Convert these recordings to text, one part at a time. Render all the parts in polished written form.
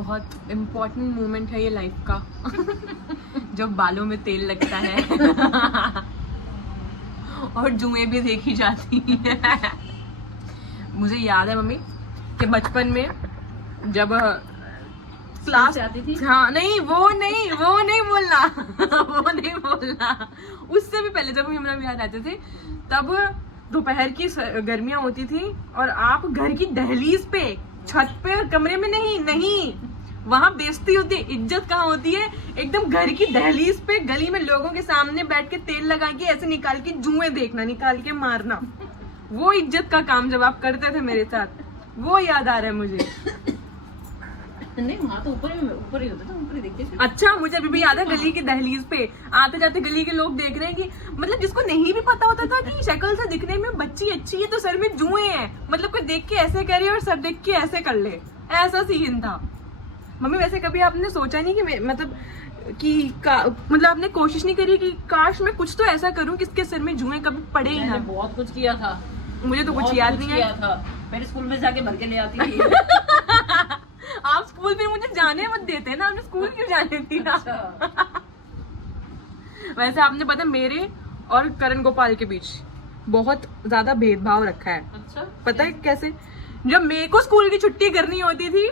बहुत important moment है ये लाइफ का जब बालों में तेल लगता है और जुएं भी देखी जाती है। मुझे याद है मम्मी कि बचपन में जब क्लास आती थी, हाँ नहीं वो नहीं बोलना वो नहीं बोलना, उससे भी पहले जब हम यहाँ रहते थे तब दोपहर की गर्मियां होती थी और आप घर की दहलीज पे, छत पे, कमरे में नहीं वहां बेइज्जती होती है। इज्जत कहाँ होती है? एकदम घर की दहलीज पे गली में लोगों के सामने बैठ के तेल लगा के ऐसे निकाल के जुएं देखना, निकाल के मारना, वो इज्जत का काम जब आप करते थे मेरे साथ, वो याद आ रहा है मुझे। नहीं वहाँ तो ऊपर ही होता था, ऊपर ही देखते थे। अच्छा मुझे अभी भी याद है गली की दहलीज पे आते जाते गली के लोग देख रहे हैं कि मतलब जिसको नहीं भी पता होता था कि शक्ल से दिखने में बच्ची अच्छी है तो सर में जुएं हैं, मतलब कोई देख के ऐसे करे और सर देख के ऐसे कर ले, ऐसा सीन था। मम्मी वैसे कभी आपने सोचा नहीं कि मतलब मतलब आपने कोशिश नहीं करी कि काश मैं कुछ तो ऐसा करूं कि इसके सर में जुएं कभी पड़े ही ना? बहुत कुछ किया था, मुझे तो कुछ याद नहीं है। मेरे स्कूल में जाके भर के ले आती थी। आप स्कूल फिर मुझे जाने मत देते ना, आपने स्कूल क्यों जाने दिया? वैसे आपने पता मेरे और करण गोपाल के बीच बहुत ज्यादा भेदभाव रखा है। अच्छा पता है कैसे? जब मेरे को स्कूल की छुट्टी करनी होती थी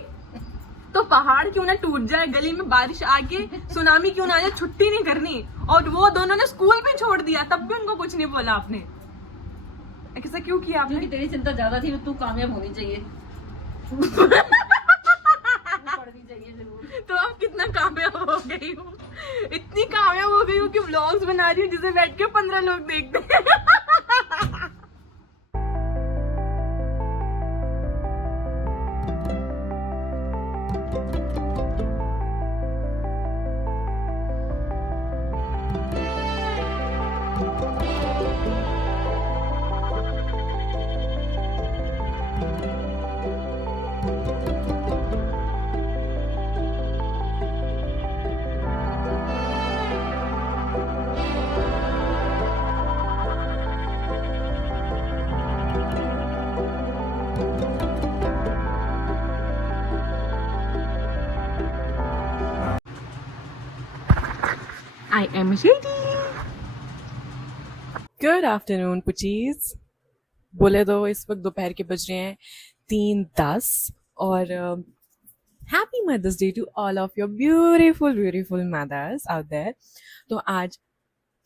तो पहाड़ क्यों ना टूट जाए, गली में बारिश आके सुनामी क्यों ना आ जाए, छुट्टी नहीं करनी, और वो दोनों ने स्कूल भी छोड़ दिया तब भी उनको कुछ नहीं बोला आपने। ऐसा क्यों किया आपने? क्योंकि तेरी चिंता ज्यादा थी, तू कामयाब होनी चाहिए। पढ़नी चाहिए जरूर। तो आप कितना कामयाब हो गई हूँ, इतनी कामयाब हो गई हूँ कि व्लॉग्स बना रही हूँ जिसे बैठ के 15 लोग देखते हैं। I am ready. Good afternoon, पुचीज। बोले तो इस वक्त दोपहर के बज रहे हैं 3:10 और happy mother's day to all of your beautiful mothers out there. तो आज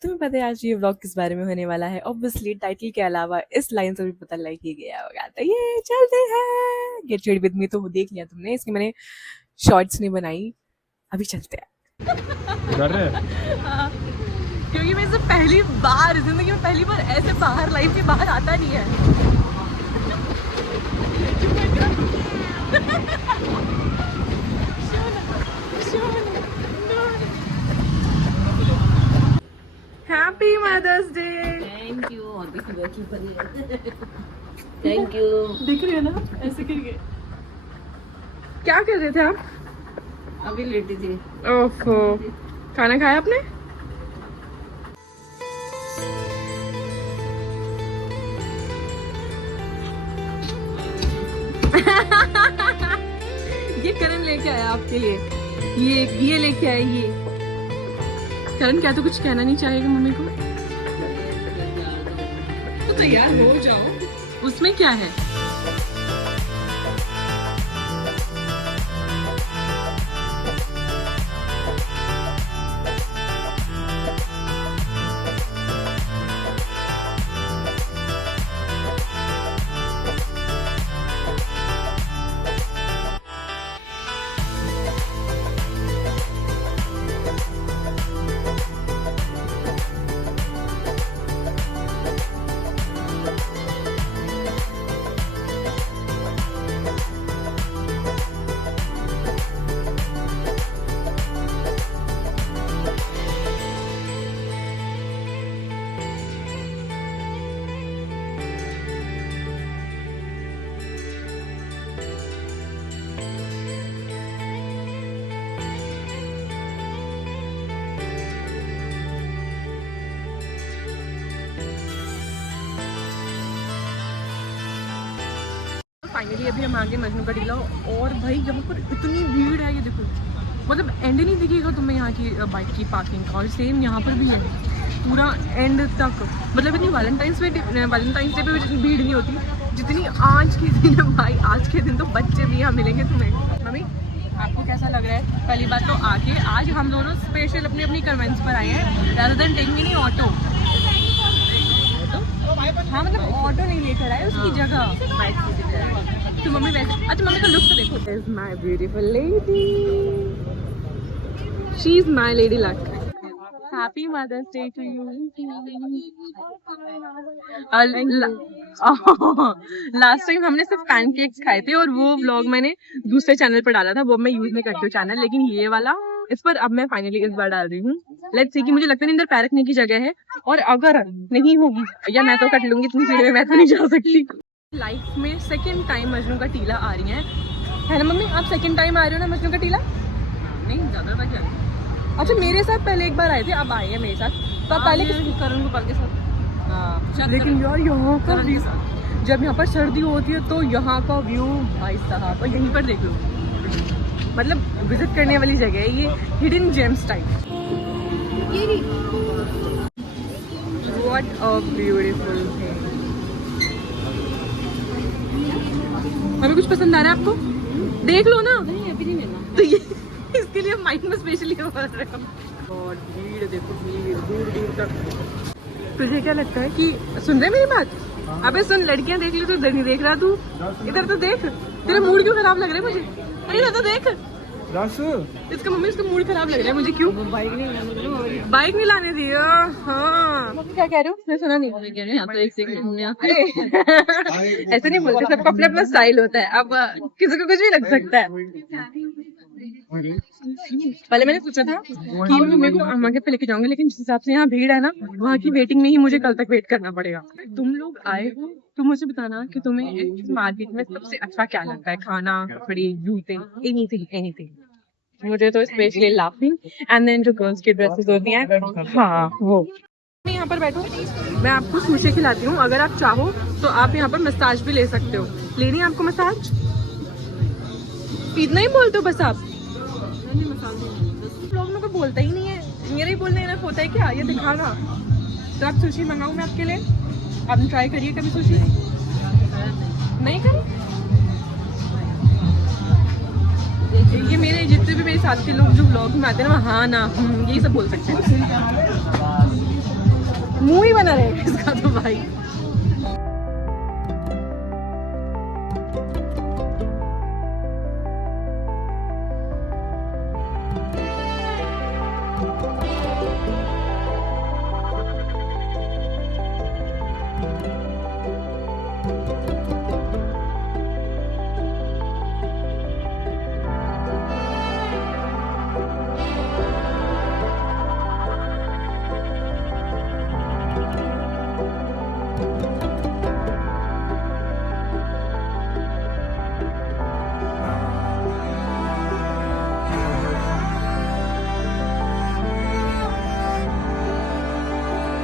तुम्हें पता है आज ये व्लॉग किस बारे में होने वाला है? ऑब्वियसली टाइटल के अलावा इस लाइन से भी पता लग ही गया होगा। तो ये चलते हैं गेट रेडी विद मी, तो वो देख लिया तुमने, इसकी मैंने शॉर्ट्स नहीं बनाई, अभी चलते हैं। क्योंकि मैं इसे पहली बार जिंदगी में पहली बार ऐसे बाहर लाइफ के बाहर आता नहीं है। Happy mother's day. Thank you. और भी बैठी पड़ी है। Thank you. दिख रही है ना ऐसे करके? क्या कर रहे थे आप? अभी लेटी थी। ओफो, खाना खाया आपने? ये करण लेके आया आपके लिए, ये लेके आया ये। करण क्या तो कुछ कहना नहीं चाहेगा मम्मी को? तो तैयार हो जाओ, उसमें क्या है? हम आगे मजनू का टीला और भाई यहाँ पर इतनी भीड़ है, ये देखो मतलब एंड नहीं दिखेगा तुम्हें यहाँ की बाइक की पार्किंग का। और सेम यहाँ पर भी है पूरा एंड तक, मतलब इतनी वैलेंटाइंस डे पे भी भीड़ नहीं होती जितनी आज के दिन है भाई। आज के दिन तो बच्चे भी यहाँ मिलेंगे तुम्हें। मम्मी आपको कैसा लग रहा है? पहली बात तो आके आज हम दोनों स्पेशल अपनी अपनी कन्वेंस पर आए हैं rather than taking any auto. हाँ मतलब ऑटो नहीं लेकर आए, उसकी जगह तो मम्मी वैसे। अच्छा मम्मी का लुक तो देखो, is my beautiful lady, she is my lady luck. Happy mother's day to you. Last time हमने सिर्फ पैनकेक्स खाए थे और वो व्लॉग मैंने दूसरे चैनल पर डाला था, वो मैं यूज नहीं करती हूँ चैनल, लेकिन ये वाला इस पर अब मैं फाइनली इस बार डाल रही हूँ। लेट्स सी कि मुझे लगता है अंदर पैर रखने की जगह है, और अगर नहीं होगी या मैं तो कट लूंगी, इतनी भीड़ में मैं तो नहीं जा सकती। लाइफ में सेकंड टाइम मजनू का टीला आ रही है ना मम्मी? आप सेकंड टाइम आ रहे हो ना मजनू का टीला? नहीं ज़्यादा बार जाए। अच्छा मेरे साथ पहले एक बार आए थे, अब आए हैं मेरे साथ। तो आप पहले करण गोपाल के साथ। हाँ लेकिन यार यहाँ का व्यू, जब यहाँ पर सर्दी होती है तो यहाँ का व्यू भाई साहब, और यहीं पर देख लो, मतलब विजिट करने वाली जगह है ये, hidden gems type. What a beautiful thing. हमें कुछ पसंद आ रहा है आपको? देख लो ना। नहीं अभी नहीं मिलना तो ये इसके लिए माइंड में स्पेशली बोल रहे हम। और भीड़ देखो, भीड़ दूर दूर तक। तुझे क्या लगता है कि सुन रहे मेरी बात? अबे सुन, लड़कियां देख ली तो इधर नहीं देख रहा तू, इधर तो देख। तेरा मूड क्यों खराब लग रहा है मुझे? अरे इधर तो देख। इसका मम्मी, इसका मूड खराब लग रहा है मुझे। क्यों? बाइक नहीं लाने दी। हाँ क्या कह रहे हो? मैं सुना नहीं। कह रहे हैं तो एक सेकंड घूमने आते। ऐसे नहीं बोलते, सबका अपना अपना स्टाइल होता है, अब किसी को कुछ भी लग सकता है। पहले मैंने सोचा था कि मम्मी को आगे पे लेके जाऊंगी, लेकिन जिस हिसाब से यहाँ भीड़ है ना, वहाँ की वेटिंग में ही मुझे कल तक वेट करना पड़ेगा। तुम लोग आए हो तो मुझे बताना कि तुम्हें इस मार्केट में सबसे अच्छा क्या लगता है, खाना, कपड़े, जूते, एनीथिंग। मुझे तो स्पेशली लाफिंग एंड देन जो गर्ल्स की ड्रेसेस होती हैं, हाँ वो। यहाँ पर बैठो, मैं आपको सुशी खिलाती हूँ। अगर आप चाहो तो आप यहाँ पर मसाज भी ले सकते हो। लेनी है आपको मसाज? इतना ही बोलते हो बस आप? लोग मेरे को बोलता ही नहीं है, मेरा ही बोलने ना होता है क्या? ये दिखाना। तो आप सुशी मंगाऊँ मैं आपके लिए? आप ट्राई करिए कभी सुशी। नहीं करें? ये मेरे जितने भी मेरे साथ के लोग जो व्लॉग में आते हैं ना, हाँ ना यही सब बोल सकते हैं। मुंह ही बना रहेगा इसका तो भाई।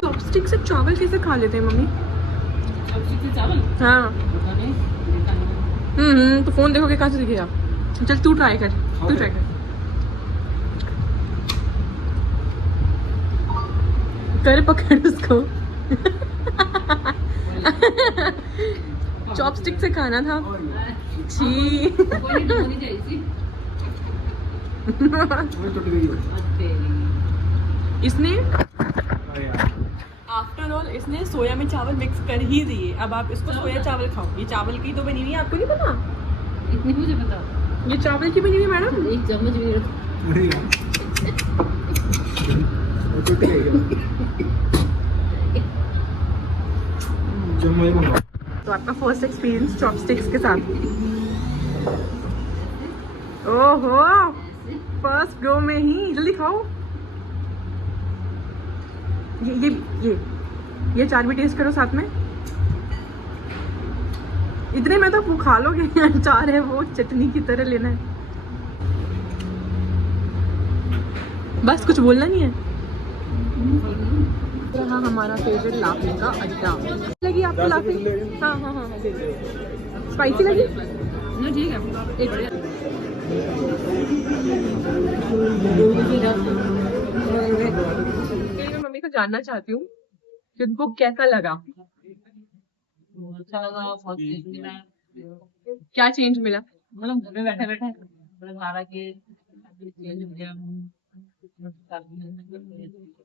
चॉपस्टिक से चावल कैसे खा लेते हैं मम्मी? चावल? हाँ। तो फोन देखोगे कहाँ से दिखेगा? चल तू ट्राई कर, तू ट्राई कर, पकड़ उसको। चॉपस्टिक से खाना था। छी। इसने आफ्टर ऑल इसने सोया में चावल मिक्स कर ही दिए। अब आप इसको सोया चावल खाओ। ये चावल की तो बनी हुई है, आपको नहीं पता? इतनी मुझे पता। ये चावल की बनी हुई है मैडम। एक चम्मच भी तो आपका फर्स्ट एक्सपीरियंस चॉपस्टिक्स के साथ? ओहो, फर्स्ट गो में ही। जल्दी खाओ। ये चार भी टेस्ट करो साथ में। इतने में तो खा लोगे। चार है वो चटनी की तरह लेना है। बस कुछ बोलना नहीं है। रहा हमारा फेवरेट लाफिंग का अड्डा। लगी आपको लाफिंग? हाँ। स्पाइसी लगी? ना ठीक है एक मैं मम्मी को जानना चाहती हूँ कि उनको कैसा लगा, अच्छा लगा बहुत टेस्टी लगा क्या चेंज मिला। मतलब घर में बैठे बैठे बड़े सारा के चेंज हो गया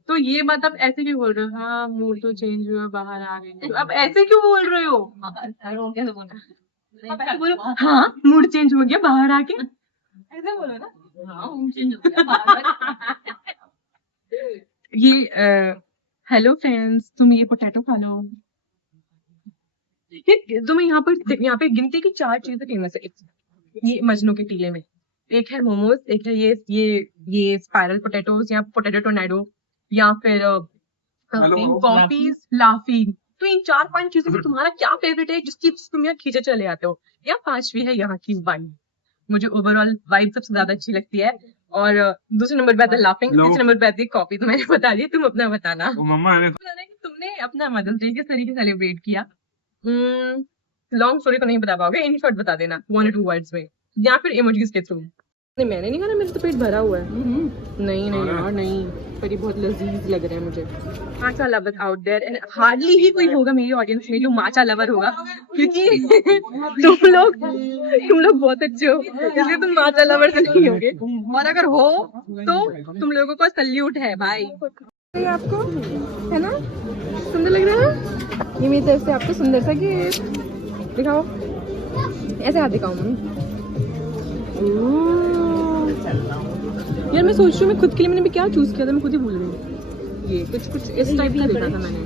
तो ये बात आप ऐसे क्यों बोल रहे हो, हाँ मूड तो चेंज हुआ बाहर आ गए, तो आप ऐसे क्यों बोल रहे हो। कैसे बोला आप ऐसे बोलो हाँ मूड चेंज हो गया बाहर आके, ऐसे बोलो ना। हाँ चेंज हो गया ये हेलो फ्रेंड्स, तुम ये पोटैटो खा लो। तुम्हें यहाँ पे गिनती की 4 चीजें फेमस है ये मजनू के टीले में। एक है मोमोज, एक है ये स्पाइरल पोटैटोज या पोटैटो टोर्नेडो, या फिर कॉफीज लाफी। तो इन 4-5 चीजों में तुम्हारा क्या फेवरेट है जिसकी तुम यहाँ खींचे चले आते हो। या 5वीं है यहाँ की वाइब, मुझे ओवरऑल वाइब सबसे ज्यादा अच्छी लगती है। और दूसरे नंबर पे आता है लाफिंग, तीसरे नंबर पे आती है कॉफी। तो मैंने बता दिया, तुम अपना बताना। बताना कि तुमने अपना मदर्स डे किस तरीके से सेलिब्रेट किया। लॉन्ग स्टोरी तो नहीं बता पाओगे, इन शॉर्ट बता देना 1 or 2 वर्ड्स में, या फिर इमोजीज के थ्रू। नहीं मैंने नहीं खाना, मेरा तो पेट भरा हुआ है। नहीं नहीं यार नहीं, पर ये बहुत लजीज लग रहा है मुझे। Matcha lover out there, and hardly ही कोई होगा मेरी ऑडियंस में जो माचा लवर होगा, क्योंकि तुम लोग बहुत अच्छे हो, इसलिए तुम माचा लवर तो नहीं होगे, और अगर हो तो तुम लोगों को सल्यूट है भाई। आपको है ना सुंदर लग रहा है, ये मेरी तरफ से आपको सुंदर सा गिफ्ट। दिखाओ, ऐसे हाथ दिखाओ मम्मी। यार मैं सोच रही हूँ मैं खुद के लिए मैंने भी क्या चूज किया था, मैं खुद ही भूल गई। ये कुछ इस टाइप का देखा था मैंने,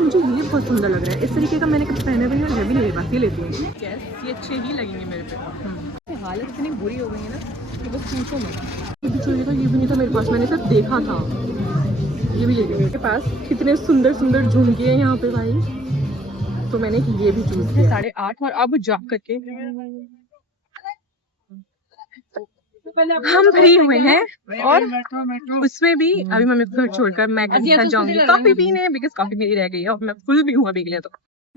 मुझे ये बहुत सुंदर लग रहा है। इस तरीके का मैंने कभी पहना भी नहीं, और भी नहीं बाकी लेती हूँ। ये अच्छे ही लगेंगे मेरे पे। हालत इतनी बुरी हो गई है ना कि बस पूछो मत। ये भी चाहिए था, ये भी नहीं था मेरे पास, मैंने सिर्फ देखा था। ये भी ले लिया। मेरे पास कितने सुंदर सुंदर झुमके हैं यहाँ पे भाई, तो मैंने ये भी चूज किया। 8:30 और अब जा करके हम फ्री हुए हैं, और उसमें भी अभी मम्मी को घर छोड़कर मैं घर के साथ जाऊंगी कॉफी पीने, बिकॉज कॉफी मेरी रह गई है और मैं फुल भी हूँ अभी के लिए। तो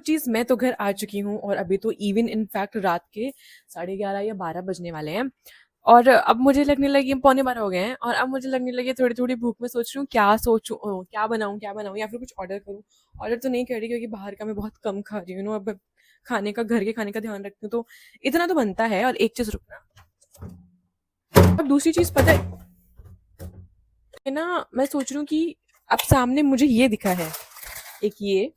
चीज मैं तो घर आ चुकी हूँ, और अभी तो इवन इनफैक्ट रात के 11:30 या 12 बजने वाले हैं, और अब मुझे लगने लगी 11:45 हो गए हैं, और अब मुझे लगने लगी थोड़ी थोड़ी भूख में। सोच रही हूँ क्या बनाऊँ या फिर कुछ ऑर्डर करूँ। ऑर्डर तो नहीं कर रही क्योंकि बाहर का मैं बहुत कम खा रही हूँ, अब खाने का घर के खाने का ध्यान रखती हूँ, तो इतना तो बनता है। और एक चीज रुकना, अब दूसरी चीज पता है ना, मैं सोच रही हूँ कि अब सामने मुझे ये दिखा है, एक ये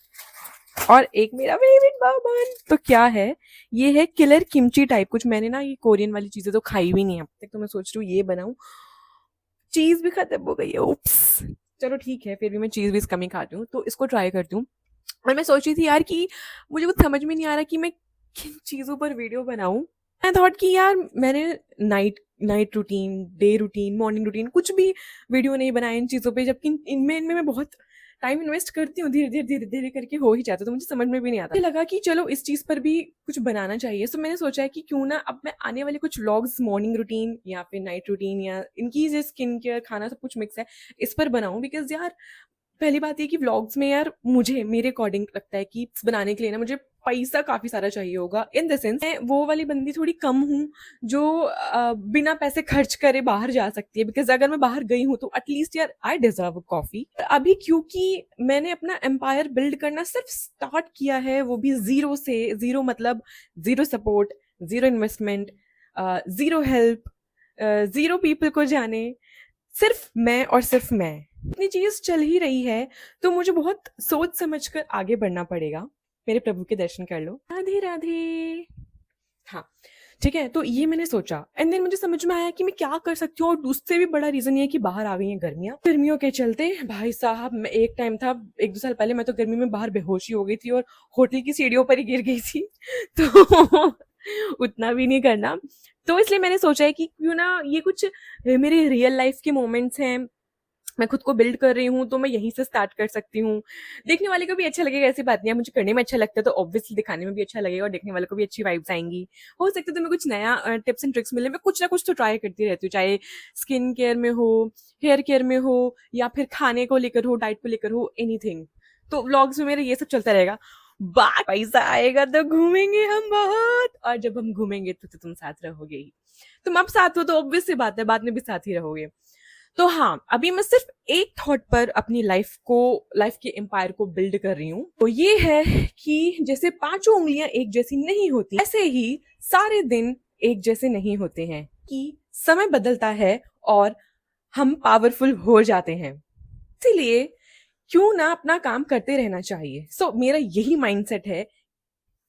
और एक मेरा फेवरेट बाबन। तो क्या है, ये है किलर किमची टाइप कुछ। मैंने ना ये कोरियन वाली चीजें तो खाई भी नहीं है अब तक, तो मैं सोच रही हूँ ये बनाऊं। चीज भी खत्म हो गई है, उप्स। चलो ठीक है, फिर भी मैं चीज भी कम ही खाती हूँ, तो इसको ट्राई करती हूँ। और मैं सोच रही थी यार कि मुझे कुछ समझ में नहीं आ रहा कि मैं किन चीजों पर वीडियो बनाऊं। मैं थॉट कि यार मैंने night routine, day routine, morning routine कुछ भी वीडियो नहीं बनाए इन चीज़ों पे, जबकि इनमें मैं बहुत टाइम इन्वेस्ट करती हूँ, धीरे धीरे करके हो ही जाता, तो मुझे समझ में भी नहीं आता। मुझे लगा कि चलो इस चीज़ पर भी कुछ बनाना चाहिए। सो मैंने सोचा है कि क्यों ना अब मैं आने वाले कुछ व्लॉग्स मॉर्निंग रूटीन या फिर नाइट रूटीन या इनकी जो स्किन केयर खाना सब कुछ मिक्स है इस पर बनाऊं। बिकॉज यार पहली बात ये कि व्लॉग्स में यार मुझे मेरे अकॉर्डिंग लगता है कि बनाने के लिए ना मुझे पैसा काफी सारा चाहिए होगा। इन द सेंस मैं वो वाली बंदी थोड़ी कम हूँ जो बिना पैसे खर्च करे बाहर जा सकती है। बिकॉज अगर मैं बाहर गई हूँ तो एटलीस्ट यार आई डिजर्व कॉफी। अभी क्योंकि मैंने अपना एम्पायर बिल्ड करना सिर्फ स्टार्ट किया है, वो भी जीरो से। जीरो मतलब zero support, zero investment, zero help, zero people को जाने, सिर्फ मैं और सिर्फ मैं। इतनी चीज चल ही रही है तो मुझे बहुत सोच समझ कर आगे बढ़ना पड़ेगा। मेरे प्रभु के दर्शन कर लो। राधे राधे। हाँ ठीक है, तो ये मैंने सोचा, एंड देन मुझे समझ में आया कि मैं क्या कर सकती हूँ। और उससे भी बड़ा रीजन ये है कि बाहर आ गई हैं गर्मियों के चलते। भाई साहब, मैं एक टाइम था 1-2 साल पहले, मैं तो गर्मी में बाहर बेहोशी हो गई थी और होटल की सीढ़ियों पर ही गिर गई थी। तो उतना भी नहीं करना। तो इसलिए मैंने सोचा है कि क्यों ना ये कुछ मेरे रियल लाइफ के मोमेंट्स हैं, मैं खुद को बिल्ड कर रही हूँ, तो मैं यहीं से स्टार्ट कर सकती हूँ। देखने वाले को भी अच्छा लगेगा, ऐसी बात नहीं है। मुझे करने में अच्छा लगता है तो ऑब्वियसली दिखाने में भी अच्छा लगेगा और देखने वाले को भी अच्छी वाइब्स आएंगी। हो सकता है तो मैं कुछ नया टिप्स एंड ट्रिक्स मिले, मैं कुछ ना कुछ तो ट्राई करती रहती हूँ, चाहे स्किन केयर में हो, हेयर केयर में हो, या फिर खाने को लेकर हो, डाइट को लेकर हो, एनीथिंग। तो व्लॉग्स में मेरा ये सब चलता रहेगा। पैसा आएगा तो घूमेंगे हम बहुत, और जब हम घूमेंगे तो तुम साथ रहोगे ही। तुम अब साथ हो तो ऑब्वियस सी बात है, बाद में भी साथ ही रहोगे। तो हाँ, अभी मैं सिर्फ एक थॉट पर अपनी लाइफ के एम्पायर को बिल्ड कर रही हूँ। तो ये है कि जैसे पांचों उंगलियां एक जैसी नहीं होती, ऐसे ही सारे दिन एक जैसे नहीं होते हैं, कि समय बदलता है और हम पावरफुल हो जाते हैं। इसीलिए क्यों ना अपना काम करते रहना चाहिए। सो मेरा यही माइंडसेट है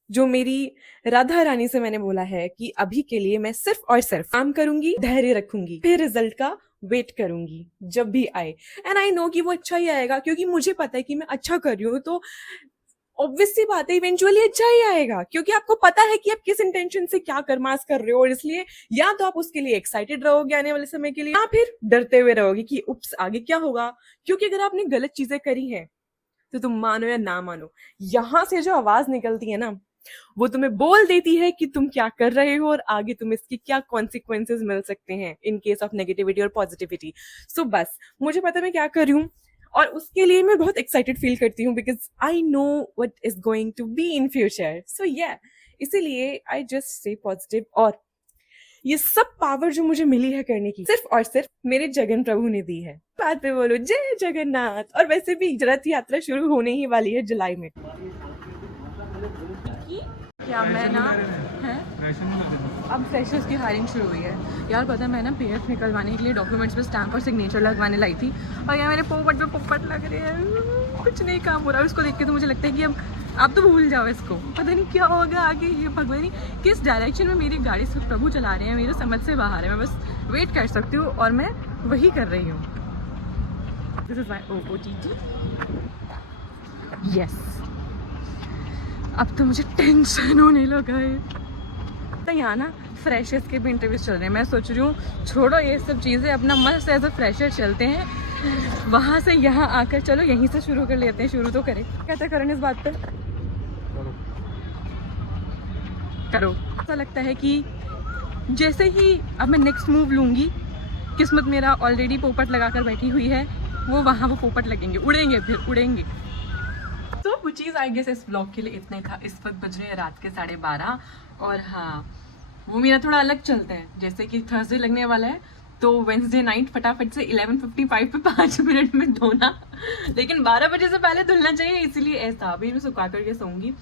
जो मेरी राधा रानी से मैंने बोला है कि अभी के लिए मैं सिर्फ और सिर्फ काम करूंगी, धैर्य रखूंगी, फिर रिजल्ट का वेट करूंगी जब भी आए। एंड आई नो कि वो अच्छा ही आएगा, क्योंकि मुझे पता है कि मैं अच्छा कर रही हूँ, तो ऑब्वियस सी बात है इवेंचुअली अच्छा ही आएगा, क्योंकि आपको पता है कि आप किस इंटेंशन से क्या करमास कर रहे हो। और इसलिए या तो आप उसके लिए एक्साइटेड रहोगे आने वाले समय के लिए, या फिर डरते हुए रहोगे कि उप्स आगे क्या होगा। क्योंकि अगर आपने गलत चीजें करी हैं तो तुम मानो या ना मानो, यहां से जो आवाज निकलती है ना, वो तुम्हें बोल देती है कि तुम क्या कर रहे हो और आगे तुम्हें इसके क्या कॉन्सिक्वेंसेस मिल सकते हैं इन केस ऑफ नेगेटिविटी और पॉजिटिविटी। सो बस मुझे पता है मैं क्या कर रही हूँ, और उसके लिए मैं बहुत एक्साइटेड फील करती हूँ, because I know what is going to be in future. So yeah इसीलिए आई जस्ट से पॉजिटिव। और ये सब पावर जो मुझे मिली है करने की, सिर्फ और सिर्फ मेरे जगन प्रभु ने दी है। बात पे बोलो जय जगन्नाथ। और वैसे भी रथ यात्रा शुरू होने ही वाली है जुलाई में। क्या मैं ना है अब फ्रेशर्स की हायरिंग शुरू हुई है यार। पता है मैं ना पीएफ निकलवाने के लिए डॉक्यूमेंट्स पे स्टैम्प और सिग्नेचर लगवाने लाई थी, और यार मेरे पोपट पे पोपट लग रहे हैं, कुछ नहीं काम हो रहा है। उसको देख के तो मुझे लगता है कि अब तो भूल जाओ इसको, पता नहीं क्या होगा आगे। ये भगवान नहीं किस डायरेक्शन में मेरी गाड़ी से प्रभु चला रहे हैं, मेरे समझ से बाहर है। मैं बस वेट कर सकती हूँ और मैं वही कर रही हूँ। This is my OOTD। Yes, अब तो मुझे टेंशन होने लगा है। तो यहाँ ना फ्रेशर्स के भी इंटरव्यूज चल रहे हैं। मैं सोच रही हूँ छोड़ो ये सब चीज़ें, अपना मस्त एज अ फ्रेशर चलते हैं, वहाँ से यहाँ आकर चलो यहीं से शुरू कर लेते हैं। शुरू तो करें, कहते करें इस बात पर करो। ऐसा लगता है कि जैसे ही अब मैं नेक्स्ट मूव लूँगी, किस्मत मेरा ऑलरेडी पोपट लगा कर बैठी हुई है, वो वहाँ वो पोपट लगेंगे, उड़ेंगे, फिर उड़ेंगे। तो वो चीज़ आई गेस इस ब्लॉग के लिए इतना ही था। इस वक्त बज रहे हैं रात के 12:30। और हाँ, वो मेरा थोड़ा अलग चलता है, जैसे कि थर्सडे लगने वाला है तो वेंसडे नाइट फटाफट से 11:55 पे 5 मिनट में धोना, लेकिन 12 बजे से पहले धुलना चाहिए, इसीलिए ऐसा अभी मैं सुखा करके सोऊंगी।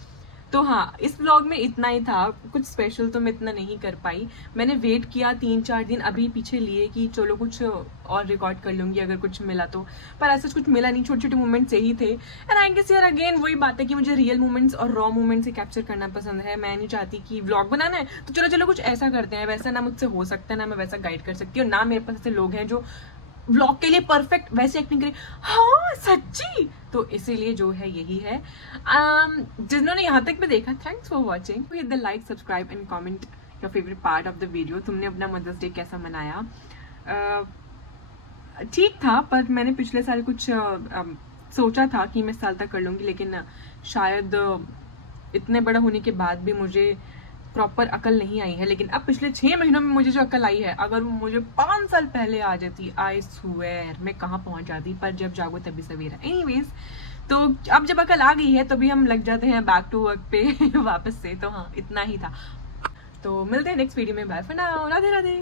तो हाँ, इस व्लॉग में इतना ही था। कुछ स्पेशल तो मैं इतना नहीं कर पाई। मैंने वेट किया 3-4 दिन अभी पीछे लिए कि चलो कुछ और रिकॉर्ड कर लूंगी अगर कुछ मिला तो, पर ऐसा कुछ मिला नहीं। छोटे छोटे मोमेंट्स यही थे। एंड आई गेस यार अगेन वही बात है कि मुझे रियल मोमेंट्स और रॉ मोमेंट्स से कैप्चर करना पसंद है। मैं नहीं चाहती कि व्लॉग बनाना है तो चलो कुछ ऐसा करते हैं, वैसा ना मुझसे हो सकता है, ना मैं वैसा गाइड कर सकती हूँ, ना मेरे पास ऐसे लोग हैं जो व्लॉग के लिए परफेक्ट वैसे एक्टिंग करे। हाँ सच्ची, तो इसीलिए जो है यही है। जिन्होंने यहाँ तक भी देखा, thanks for watching. Hit the like, subscribe and comment your favourite part of the video. तुमने अपना मदर्स डे कैसा मनाया? ठीक था, पर मैंने पिछले साल कुछ सोचा था कि मैं इस साल तक कर लूँगी, लेकिन शायद इतने बड़ा होने के बाद भी मुझे प्रॉपर अकल नहीं आई है। लेकिन अब पिछले 6 महीनों में मुझे जो अकल आई है, अगर वो मुझे 5 साल पहले आ जाती, आई स्वेयर मैं कहाँ पहुँच जाती। पर जब जागो तभी सवेरा। एनीवेज, तो अब जब अकल आ गई है तो भी हम लग जाते हैं बैक टू वर्क पे वापस से। तो हाँ, इतना ही था। तो मिलते हैं नेक्स्ट वीडियो में। Bye for now, Radhe Radhe.